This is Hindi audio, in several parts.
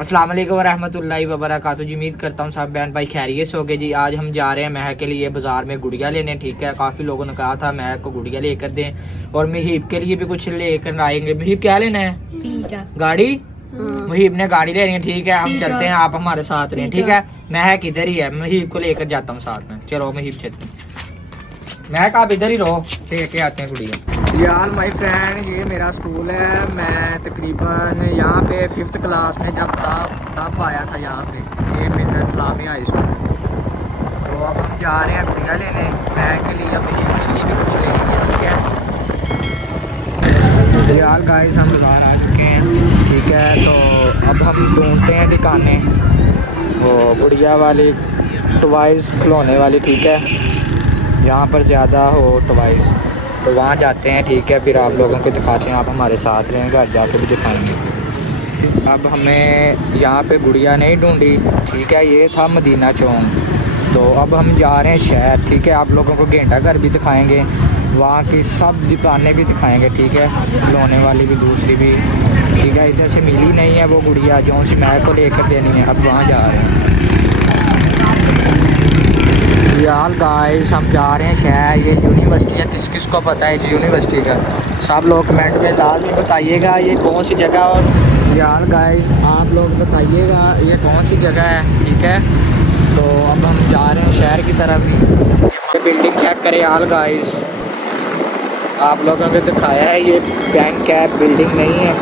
अस्सलाम वालेकुम रहमतुल्लाहि व बरकातहू जी। उम्मीद करता हूँ सब बहन भाई खैरियत से होगे जी। आज हम जा रहे हैं महक के लिए बाजार में गुड़िया लेने। ठीक है, काफ़ी लोगों ने कहा था महक को गुड़िया लेकर दें और मुहीब के लिए भी कुछ लेकर आएंगे। मुहीब क्या लेना है? गाड़ी। मुहीब ने गाड़ी लेनी है। ठीक है, हम चलते हैं, आप हमारे साथ रहें। ठीक है, महक इधर ही है, मुहीब को लेकर जाता हूँ साथ में। चलो मुहीब चलते हैं, महक आप इधर ही रहो, लेके आते हैं गुड़िया। यार माय फ्रेंड, ये मेरा स्कूल है। मैं तकरीबन यहाँ पे 5th क्लास में जब था तब आया था यहाँ पे। ये मिल्लत इस्लामी हाई स्कूल। तो अब हम जा रहे हैं गुड़िया लेने महक के लिए, मुहीब के लिए भी कुछ लेंगे। ठीक है यार गाइस, हम बाजार आ चुके हैं। ठीक है, तो अब हम ढूंढते हैं दुकानें वो गुड़िया वाली, टॉयज़ खिलौने वाली। ठीक है, जहाँ पर ज़्यादा हो टॉयज़ तो वहाँ जाते हैं। ठीक है, फिर आप लोगों को दिखाते हैं, आप हमारे साथ रहें, घर जाके भी दिखाएंगे। अब हमें यहाँ पे गुड़िया नहीं ढूंढी। ठीक है, ये था मदीना चौक। तो अब हम जा रहे हैं शहर। ठीक है, आप लोगों को घंटा घर भी दिखाएंगे, वहाँ की सब दुकानें भी दिखाएंगे। ठीक है, खिलौने वाली भी, दूसरी भी। ठीक है, इधर से मिली नहीं है वो गुड़िया जो सी महक को लेकर देनी है। अब वहाँ जा रहे हैं यार गाइस, हम जा रहे हैं शहर। ये यूनिवर्सिटी है, किस किस को पता है इस यूनिवर्सिटी का? सब लोग कमेंट में लाजमी बताइएगा ये कौन सी जगह। और यार गाइस, आप लोग बताइएगा ये कौन सी जगह है। ठीक है, तो अब हम जा रहे हैं शहर की तरफ। ये बिल्डिंग चेक करें यार गाइस, आप लोगों को दिखाया है, ये बैंक है, बिल्डिंग नहीं है।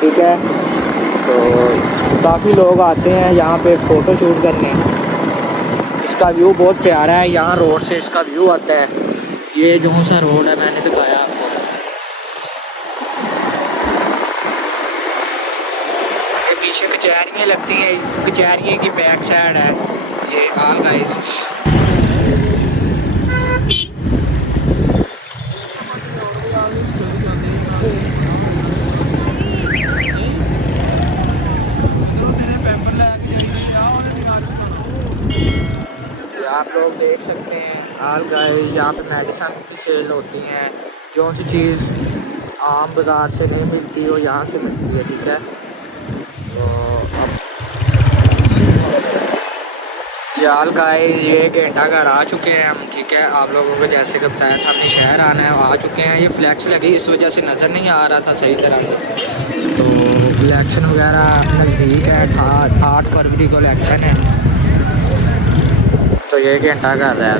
ठीक है, तो काफ़ी लोग आते हैं यहाँ पे फ़ोटो शूट करने। इसका व्यू बहुत प्यारा है, यहाँ रोड से इसका व्यू आता है। ये जो सा रोड है मैंने दिखाया आपको, ये पीछे कचहरियाँ लगती हैं, कचहरियों की बैक साइड है ये। आल गाइस, आप लोग देख सकते हैं आल गाइस, यहाँ पे मेडिसिन की सेल होती हैं। जो सी चीज़ आम बाज़ार से नहीं मिलती वो यहाँ से मिलती है। ठीक है, तो अब यार गाइस, ये घंटा घर आ चुके हैं हम। ठीक है, आप लोगों को जैसे कि बताया था हमने शहर आना है, आ चुके हैं। ये फ्लैक्स लगी इस वजह से नज़र नहीं आ रहा था सही तरह से। तो इलेक्शन वगैरह नज़दीक है, 8 फरवरी को इलेक्शन है। तो ये घंटा घर है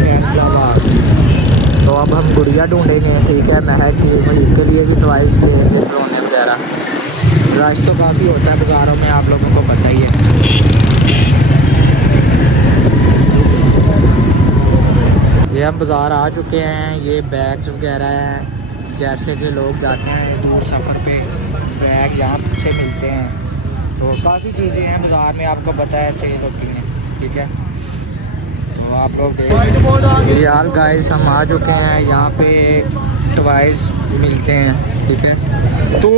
फैसलाबाद। तो अब हम गुड़िया ढूंढेंगे। ठीक है, महक की, मुहीब के लिए भी टॉयज़ लेंगे, खिलौने वगैरह। रश तो काफ़ी होता है बाज़ारों में, आप लोगों को पता ही है। ये हम बाज़ार आ चुके हैं। ये बैग्स वगैरह हैं, जैसे कि लोग जाते हैं दूर सफ़र पे, बैग यहाँ से मिलते हैं। तो काफ़ी चीज़ें हैं बाज़ार में, आपको पता है सेल होती हैं। ठीक है, तो आप लोग देख यार गाइस, हम आ चुके हैं यहाँ पे, टॉयज़ मिलते हैं। ठीक है, तो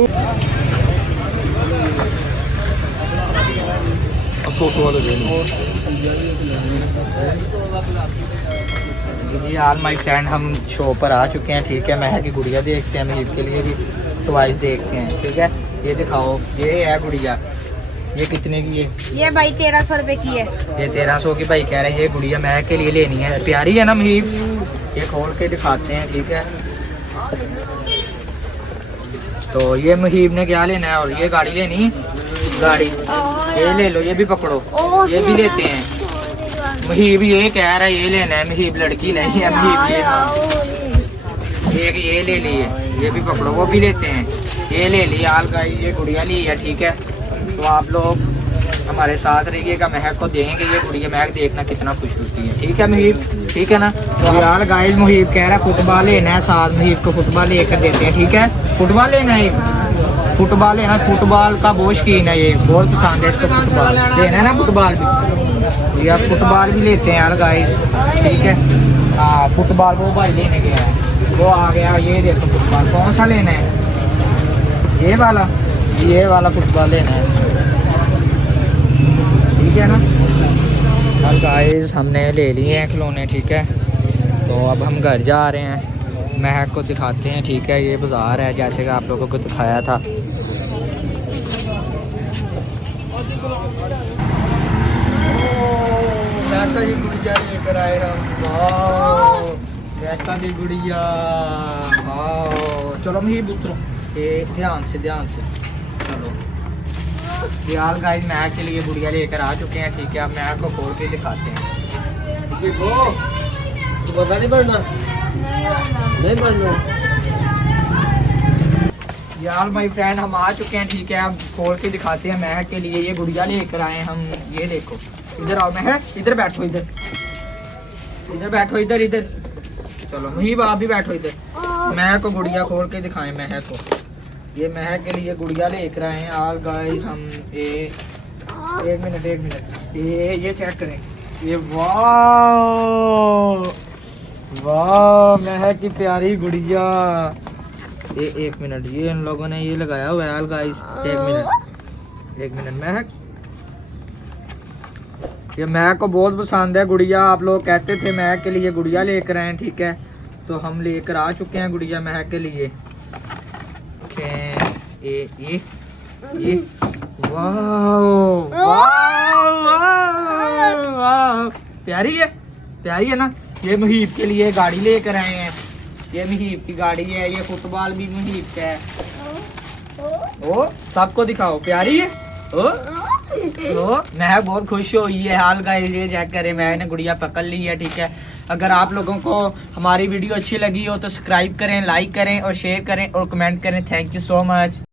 जी यार माय फ्रेंड, हम शॉप पर आ चुके हैं। ठीक है, महक की गुड़िया देखते हैं, मुहीब के लिए भी टॉयज़ देखते हैं। ठीक है, ये दिखाओ, ये है गुड़िया, ये कितने की है? ये भाई 1300 रुपए की है। ये 1300 की भाई कह रहे हैं। ये गुड़िया महक के लिए लेनी है, प्यारी है ना मुहीब? ये खोल के दिखाते हैं। ठीक है, तो ये मुहीब ने क्या लेना है? और ये गाड़ी लेनी, गाड़ी ये ले लो, ये भी पकड़ो, ये भी लेते हैं। मुहीब ये कह रहा है ये लेना है, मुहीब लड़की नहीं है। मुहीब ये एक ये ले लिए, ये भी पकड़ो, वो भी लेते हैं। ये ले लिया आल का, ये गुड़िया ली है। ठीक है, तो आप लोग हमारे साथ रहिएगा, महक को देंगे ये गुड़िया, महक देखना कितना खुश होती है। ठीक है मुहीब, ठीक है ना? तो यार गाइस, मुहीब कह रहा है फुटबॉल लेना है, साथ मुहीब को फुटबॉल लेकर देते हैं। ठीक है, फुटबॉल लेना है, फुटबॉल लेना, फुटबॉल का बहुत शौकीन है, ये बहुत पसंद है इसको। फुटबॉल लेना है ना, फुटबॉल भी यार, फुटबॉल भी लेते हैं यार गाइस। ठीक है, हाँ फुटबॉल वो भाई लेने गया है, वो आ गया। ये देखो फुटबॉल कौन सा लेना है? ये वाला फुटबॉल लेना है, ठीक है ना? अब गाइस, हमने ले लिए हैं खिलौने। ठीक है, तो अब हम घर जा रहे हैं, महक को दिखाते हैं। ठीक है, ये बाज़ार है जैसे कि आप लोगों को दिखाया था। वैसा ही गुड़िया लेकर आए हम। वाह वैसा भी गुड़िया। वाह चलो महीब उतरो, ये ध्यान से चलो यार गाइस, मैं के लिए गुड़िया लेकर आ चुके हैं, ठीक है। अब मैं आपको खोल के दिखाते हैं। देखो तो पता नहीं पड़ना, नहीं पड़ना यार माय फ्रेंड, हम आ चुके हैं, ठीक है। अब खोल के दिखाते हैं। महक के लिए ये गुड़िया लेकर आए हम। ये देखो, इधर आओ महक, इधर बैठो, इधर बैठो, इधर चलो मुहीब आप भी बैठो इधर। महक को गुड़िया खोल के दिखाएं महक को। ये महक के लिए गुड़िया लेकर आए हैं। ऑल गाइस हम एक मिनट ये चेक करें। ये वाह महक की प्यारी गुड़िया। एक मिनट, ये इन लोगों ने ये लगाया हुआ है गाइस। एक मिनट महक, ये महक को बहुत पसंद है गुड़िया। आप लोग कहते थे महक के लिए गुड़िया लेकर आए, ठीक है। तो हम लेकर आ चुके हैं गुड़िया महक के लिए। ये वाह प्यारी है ना। ये मुहीब के लिए गाड़ी लेकर आए हैं। ये मुहीब की गाड़ी है। ये फुटबॉल भी मुहीब का है। ओ सबको दिखाओ, प्यारी है। ओ मैं बहुत खुश हुई है। हाल गाइस ये चेक करें, मैंने गुड़िया पकड़ ली है, ठीक है। अगर आप लोगों को हमारी वीडियो अच्छी लगी हो तो सब्सक्राइब करें, लाइक करें और शेयर करें और कमेंट करें। Thank you so much.